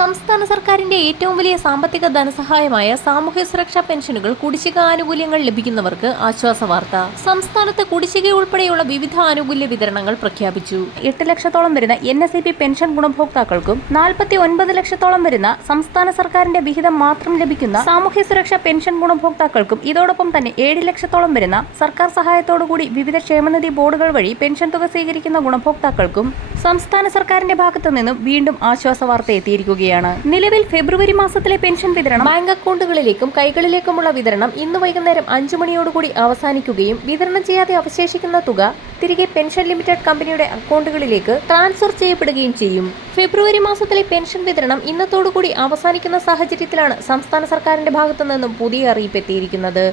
സംസ്ഥാന സർക്കാരിന്റെ ഏറ്റവും വലിയ സാമ്പത്തിക ധനസഹായമായ സാമൂഹ്യ സുരക്ഷാ പെൻഷനുകൾ കുടിശ്ശിക ആനുകൂല്യങ്ങൾ ലഭിക്കുന്നവർക്ക് ആശ്വാസവാർത്ത. സംസ്ഥാനത്ത് കുടിശ്ശിക ഉൾപ്പെടെയുള്ള വിവിധ ആനുകൂല്യ വിതരണങ്ങൾ പ്രഖ്യാപിച്ചു. 8 ലക്ഷത്തോളം വരുന്ന NSEP പെൻഷൻ ഗുണഭോക്താക്കൾക്കും 49 ലക്ഷത്തോളം വരുന്ന സംസ്ഥാന സർക്കാരിന്റെ വിഹിതം മാത്രം ലഭിക്കുന്ന സാമൂഹ്യ സുരക്ഷാ പെൻഷൻ ഗുണഭോക്താക്കൾക്കും ഇതോടൊപ്പം തന്നെ 7 ലക്ഷത്തോളം വരുന്ന സർക്കാർ സഹായത്തോടുകൂടി വിവിധ ക്ഷേമനിധി ബോർഡുകൾ വഴി പെൻഷൻ തുക സ്വീകരിക്കുന്ന ഗുണഭോക്താക്കൾക്കും സംസ്ഥാന സർക്കാരിന്റെ ഭാഗത്തു നിന്നും വീണ്ടും ആശ്വാസവാർത്ത എത്തിയിരിക്കുകയാണ്. നിലവിൽ ഫെബ്രുവരി മാസത്തിലെ പെൻഷൻ വിതരണം ബാങ്ക് അക്കൗണ്ടുകളിലേക്കും കൈകളിലേക്കുമുള്ള വിതരണം ഇന്ന് വൈകുന്നേരം 5 മണിയോടുകൂടി അവസാനിക്കുകയും വിതരണം ചെയ്യാതെ അവശേഷിക്കുന്ന തുക തിരികെ പെൻഷൻ ലിമിറ്റഡ് കമ്പനിയുടെ അക്കൗണ്ടുകളിലേക്ക് ട്രാൻസ്ഫർ ചെയ്യപ്പെടുകയും ചെയ്യും. ഫെബ്രുവരി മാസത്തിലെ പെൻഷൻ വിതരണം ഇന്നത്തോടുകൂടി അവസാനിക്കുന്ന സാഹചര്യത്തിലാണ് സംസ്ഥാന സർക്കാരിന്റെ ഭാഗത്തു നിന്നും പുതിയ അറിയിപ്പ് എത്തിയിരിക്കുന്നത്.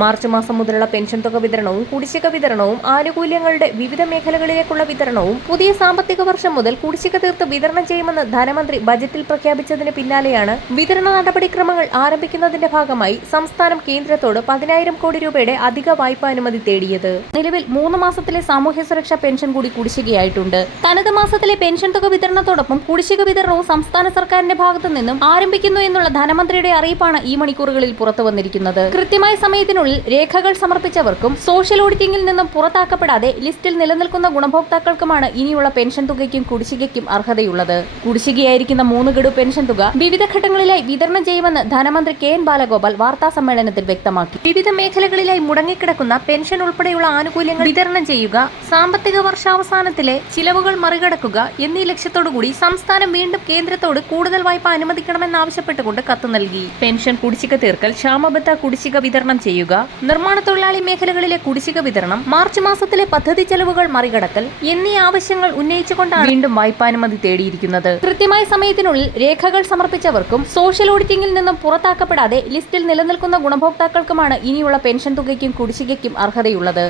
മാർച്ച് മാസം മുതലുള്ള പെൻഷൻ തുക വിതരണവും കുടിശ്ശിക വിതരണവും ആനുകൂല്യങ്ങളുടെ വിവിധ മേഖലകളിലേക്കുള്ള വിതരണവും പുതിയ സാമ്പത്തിക വർഷം മുതൽ കുടിശ്ശിക തീർത്ത് വിതരണം ചെയ്യുമെന്ന് ധനമന്ത്രി ബജറ്റിൽ പ്രഖ്യാപിച്ചതിന് പിന്നാലെയാണ് വിതരണ നടപടിക്രമങ്ങൾ ആരംഭിക്കുന്നതിന്റെ ഭാഗമായി സംസ്ഥാനം കേന്ദ്രത്തോട് 10,000 കോടി രൂപയുടെ അധിക വായ്പാ അനുമതി തേടിയത്. നിലവിൽ 3 മാസത്തിലെ സാമൂഹ്യ സുരക്ഷാ പെൻഷൻ കൂടി കുടിശ്ശികയായിട്ടുണ്ട്. തനത് മാസത്തിലെ പെൻഷൻ തുക വിതരണത്തോടൊപ്പം കുടിശ്ശിക വിതരണവും സംസ്ഥാന സർക്കാരിന്റെ ഭാഗത്തു നിന്നും ആരംഭിക്കുന്നു എന്നുള്ള ധനമന്ത്രിയുടെ അറിയിപ്പാണ് ഈ മണിക്കൂറുകളിൽ പുറത്തു വന്നിരിക്കുന്നത്. കൃത്യമായ സമയത്തിന് രേഖകൾ സമർപ്പിച്ചവർക്കും സോഷ്യൽ ഓഡിറ്റിംഗിൽ നിന്നും പുറത്താക്കപ്പെടാതെ ലിസ്റ്റിൽ നിലനിൽക്കുന്ന ഗുണഭോക്താക്കൾക്കുമാണ് ഇനിയുള്ള പെൻഷൻ തുകയ്ക്കും കുടിശ്ശികയ്ക്കും അർഹതയുള്ളത്. കുടിശ്ശികയായിരിക്കുന്ന 3 ഗഡു പെൻഷൻ തുക വിവിധ ഘട്ടങ്ങളിലായി വിതരണം ചെയ്യുമെന്ന് ധനമന്ത്രി KN ബാലഗോപാൽ വാർത്താ സമ്മേളനത്തിൽ വ്യക്തമാക്കി. വിവിധ മേഖലകളിലായി മുടങ്ങിക്കിടക്കുന്ന പെൻഷൻ ഉൾപ്പെടെയുള്ള ആനുകൂല്യങ്ങൾ വിതരണം ചെയ്യുക, സാമ്പത്തിക വർഷാവസാനത്തിലെ ചിലവുകൾ മറികടക്കുക എന്നീ ലക്ഷ്യത്തോടുകൂടി സംസ്ഥാനം വീണ്ടും കേന്ദ്രത്തോട് കൂടുതൽ വായ്പ അനുവദിക്കണമെന്നാവശ്യപ്പെട്ടുകൊണ്ട് കത്ത് നൽകി. പെൻഷൻ കുടിശ്ശിക തീർക്കൽ, ക്ഷാമബത്ത കുടിശ്ശിക വിതരണം ചെയ്യുക, നിർമ്മാണ തൊഴിലാളി മേഖലകളിലെ കുടിശ്ശിക വിതരണം, മാർച്ച് മാസത്തിലെ പദ്ധതി ചെലവുകൾ മറികടക്കൽ എന്നീ ആവശ്യങ്ങൾ ഉന്നയിച്ചുകൊണ്ടാണ് വീണ്ടും വായ്പാനുമതി തേടിയിരിക്കുന്നത്. കൃത്യമായ സമയത്തിനുള്ളിൽ രേഖകൾ സമർപ്പിച്ചവർക്കും സോഷ്യൽ ഓഡിറ്റിംഗിൽ നിന്നും പുറത്താക്കപ്പെടാതെ ലിസ്റ്റിൽ നിലനിൽക്കുന്ന ഗുണഭോക്താക്കൾക്കുമാണ് ഇനിയുള്ള പെൻഷൻ തുകയ്ക്കും കുടിശ്ശികയ്ക്കും അർഹതയുള്ളത്.